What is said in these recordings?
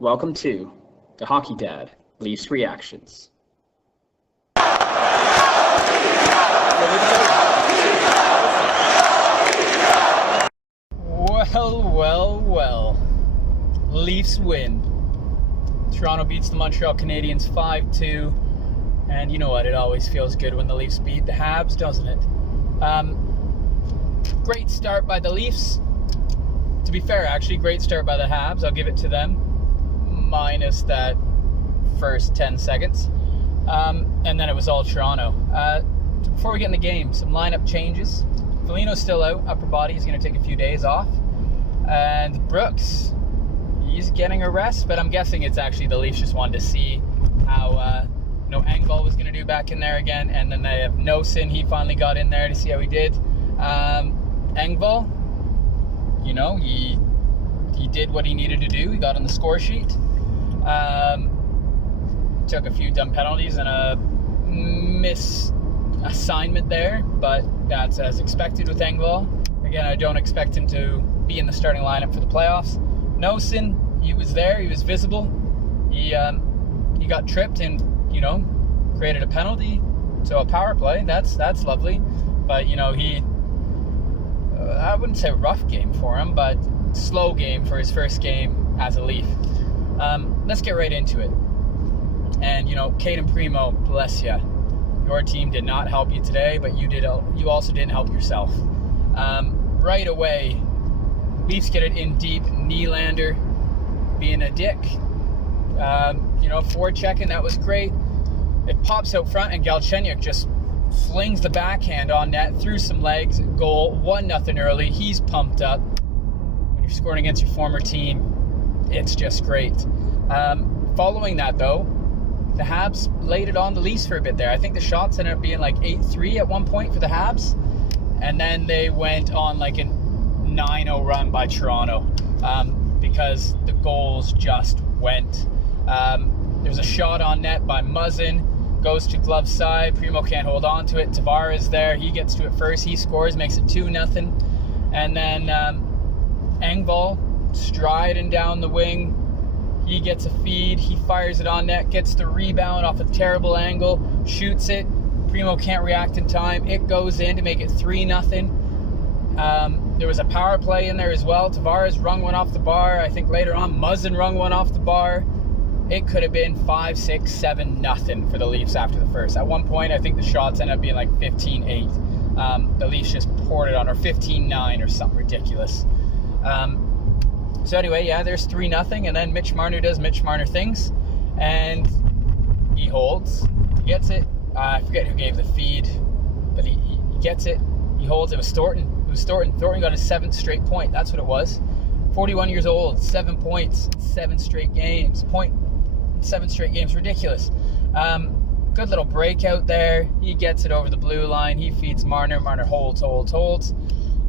Welcome to the Hockey Dad Leafs Reactions. Well. Leafs win. Toronto beats the Montreal Canadiens 5-2. And you know what? It always feels good when the Leafs beat the Habs, doesn't it? Great start by the Leafs. To be fair, actually, great start by the Habs. I'll give it to them. Minus that first 10 seconds. And then it was all Toronto. Before we get in the game, some lineup changes. Foligno's still out, upper body. He's going to take a few days off. And Brooks, he's getting a rest, but I'm guessing it's actually the Leafs just wanted to see how Engvall was going to do back in there again. And then they have Auston. He finally got in there to see how he did. Engvall, he did what he needed to do. He got on the score sheet. Took a few dumb penalties and a misassignment there, but that's as expected with Engvall. Again, I don't expect him to be in the starting lineup for the playoffs. Auston, he was there, he was visible. He got tripped and, created a penalty. So a power play, that's lovely. But, I wouldn't say rough game for him, but slow game for his first game as a Leaf. Let's get right into it. And, Kate and Primo, bless ya. Your team did not help you today, but you also didn't help yourself. Right away, Leafs get it in deep. Nylander being a dick. Forward checking, that was great. It pops out front, and Galchenyuk just flings the backhand on net, through some legs, goal, 1-0 early. He's pumped up. When you're scoring against your former team, it's just great. Following that, though, the Habs laid it on the Leafs for a bit there. I think the shots ended up being like 8-3 at one point for the Habs. And then they went on like a 9-0 run by Toronto because the goals just went. There's a shot on net by Muzzin. Goes to glove side. Primo can't hold on to it. Tavares there. He gets to it first. He scores, makes it 2-0. And then Engvall striding down the wing. He gets a feed. He fires it on net. Gets the rebound off a terrible angle. Shoots it. Primo can't react in time. It goes in to make it 3-0. There was a power play in there as well. Tavares rung one off the bar. I think later on Muzzin rung one off the bar. It could have been 5-6, 7-0 for the Leafs after the first. At one point, I think the shots ended up being like 15-8. The Leafs just poured it on, or 15-9 or something ridiculous. So anyway, there's 3-0, and then Mitch Marner does Mitch Marner things, and he holds, he gets it. I forget who gave the feed, but he gets it. He holds. It was Thornton. Thornton got his 7th straight point. That's what it was. 41 years old, 7 points, 7 straight games. 7 straight games, ridiculous. Good little breakout there. He gets it over the blue line. He feeds Marner. Marner holds.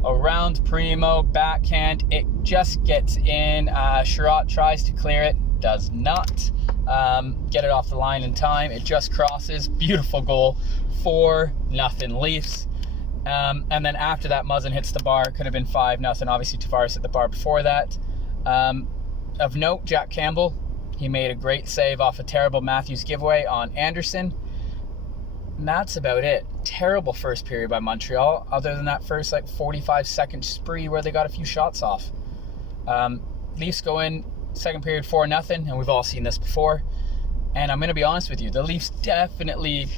Around Primo, backhand. It just gets in. Sherratt tries to clear it. Does not get it off the line in time. It just crosses. Beautiful goal. 4-0 Leafs. And then after that, Muzzin hits the bar. Could have been 5-0. Obviously, Tavares hit the bar before that. Of note, Jack Campbell. He made a great save off a terrible Matthews giveaway on Anderson. And that's about it. Terrible first period by Montreal, other than that first 45-second spree where they got a few shots off. Leafs go in second period 4-0, and we've all seen this before. And I'm going to be honest with you, the Leafs definitely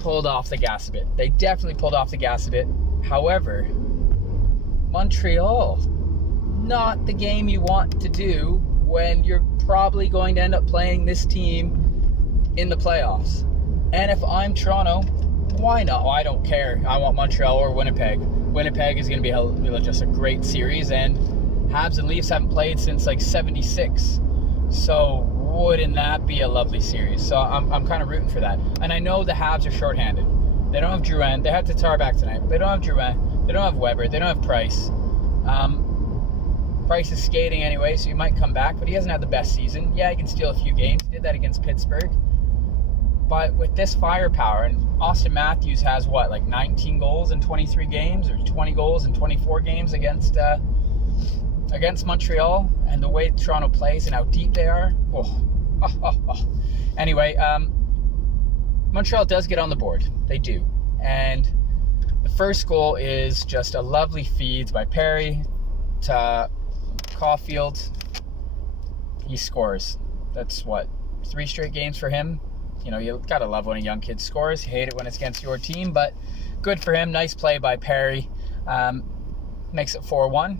pulled off the gas a bit. They definitely pulled off the gas a bit. However, Montreal, not the game you want to do when you're probably going to end up playing this team in the playoffs. And if I'm Toronto, why not? I don't care. I want Montreal or Winnipeg. Winnipeg is going to be just a great series, and Habs and Leafs haven't played since 76. So wouldn't that be a lovely series? So I'm kind of rooting for that. And I know the Habs are shorthanded. They don't have Drouin. They had Tatar back tonight, but they don't have Drouin. They don't have Weber. They don't have Price. Price is skating anyway, so he might come back, but he hasn't had the best season. Yeah, he can steal a few games. He did that against Pittsburgh. But with this firepower, and Auston Matthews has 19 goals in 23 games, or 20 goals in 24 games against against Montreal and the way Toronto plays and how deep they are. Anyway, Montreal does get on the board. They do. And the first goal is just a lovely feed by Perry to Caulfield. He scores. That's 3 straight games for him. You know, you gotta love when a young kid scores. You hate it when it's against your team, but good for him. Nice play by Perry. Makes it 4-1.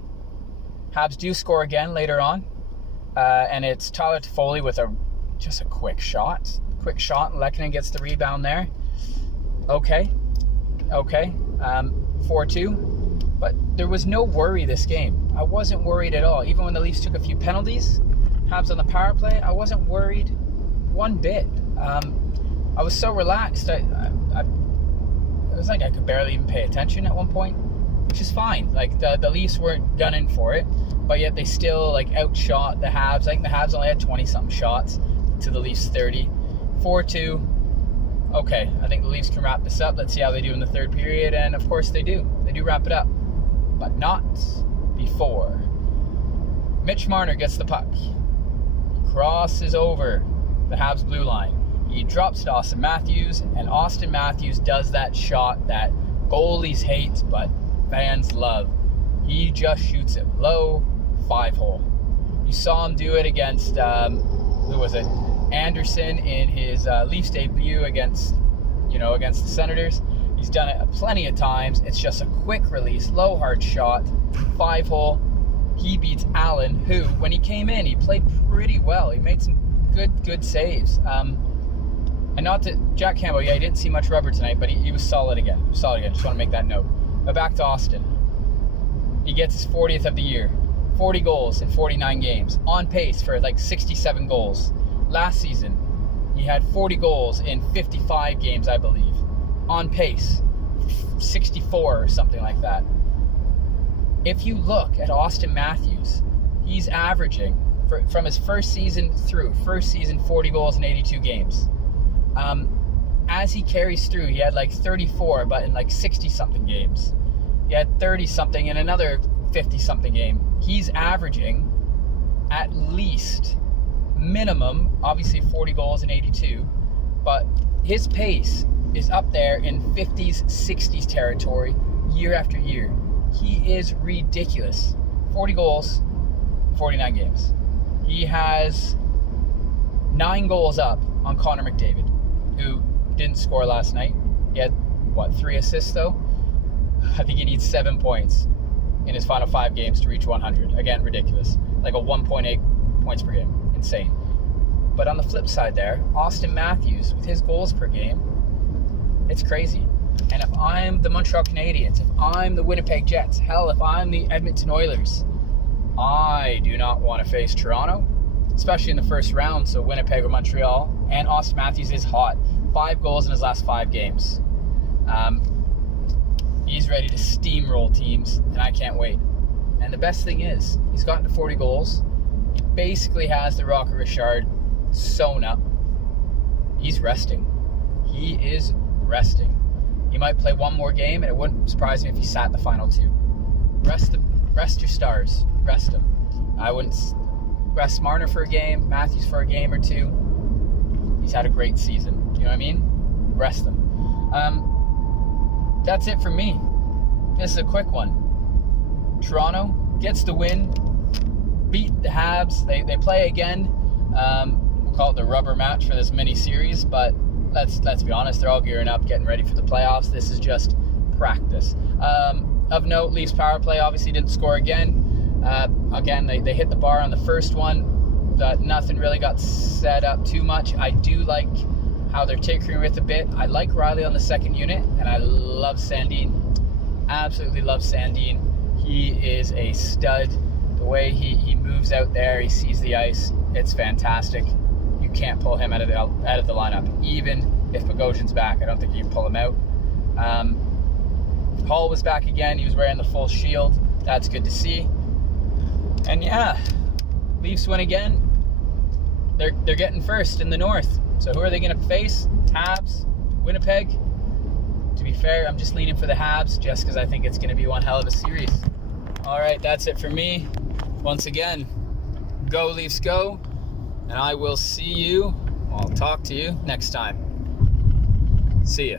Habs do score again later on. And it's Tyler Toffoli with just a quick shot. Lehkonen gets the rebound there. Okay. 4-2. But there was no worry this game. I wasn't worried at all. Even when the Leafs took a few penalties, Habs on the power play, I wasn't worried one bit. I was so relaxed. It was like I could barely even pay attention at one point, which is fine. Like the Leafs weren't gunning for it, but yet they still like outshot the Habs. I think the Habs only had 20-something shots to the Leafs 30. 4-2. Okay, I think the Leafs can wrap this up. Let's see how they do in the third period, and of course they do. They do wrap it up, but not before Mitch Marner gets the puck. He crosses over the Habs blue line. He drops to Auston Matthews, and Auston Matthews does that shot that goalies hate, but fans love. He just shoots it low, 5-hole. You saw him do it against, who was it? Anderson in his Leafs debut against the Senators. He's done it plenty of times. It's just a quick release, low hard shot, 5-hole. He beats Allen, who, when he came in, he played pretty well. He made some good saves. And not to Jack Campbell, he didn't see much rubber tonight, but he was solid again. Just want to make that note. But back to Auston. He gets his 40th of the year. 40 goals in 49 games. On pace for like 67 goals. Last season, he had 40 goals in 55 games, I believe. On pace. 64 or something like that. If you look at Auston Matthews, he's averaging, from his first season 40 goals in 82 games. As he carries through, he had like 34, but in like 60-something games. He had 30-something in another 50-something game. He's averaging at least minimum, obviously 40 goals in 82, but his pace is up there in 50s, 60s territory year after year. He is ridiculous. 40 goals, 49 games. He has 9 goals up on Connor McDavid, who didn't score last night. He had, 3 assists though? I think he needs 7 points in his final 5 games to reach 100. Again, ridiculous. Like a 1.8 points per game. Insane. But on the flip side there, Auston Matthews, with his goals per game, it's crazy. And if I'm the Montreal Canadiens, if I'm the Winnipeg Jets, hell, if I'm the Edmonton Oilers, I do not want to face Toronto, especially in the first round. So Winnipeg or Montreal, and Auston Matthews is hot. 5 goals in his last 5 games. He's ready to steamroll teams, and I can't wait. And the best thing is, he's gotten to 40 goals. He basically has the Rocket Richard sewn up. He's resting. He is resting. He might play one more game, and it wouldn't surprise me if he sat the final 2. Rest your stars. Rest them. I wouldn't rest Marner for a game, Matthews for a game or 2. He's had a great season. You know what I mean? Rest them. That's it for me. This is a quick one. Toronto gets the win. Beat the Habs. They play again. We'll call it the rubber match for this mini series, but let's be honest, they're all gearing up, getting ready for the playoffs. This is just practice. Of note, Leafs power play obviously didn't score again. They hit the bar on the first one. Nothing really got set up too much. I do like how they're tinkering with a bit. I like Riley on the second unit, and I love Sandin. Absolutely love Sandin. He is a stud. The way he moves out there, he sees the ice. It's fantastic. You can't pull him out of the lineup, even if Bogosian's back. I don't think you can pull him out. Hall was back again. He was wearing the full shield. That's good to see. And yeah, Leafs win again. They're getting first in the North. So who are they going to face? Habs, Winnipeg. To be fair, I'm just leaning for the Habs just because I think it's going to be one hell of a series. All right, that's it for me. once again, go Leafs go, and I will see you, I'll talk to you next time. See ya.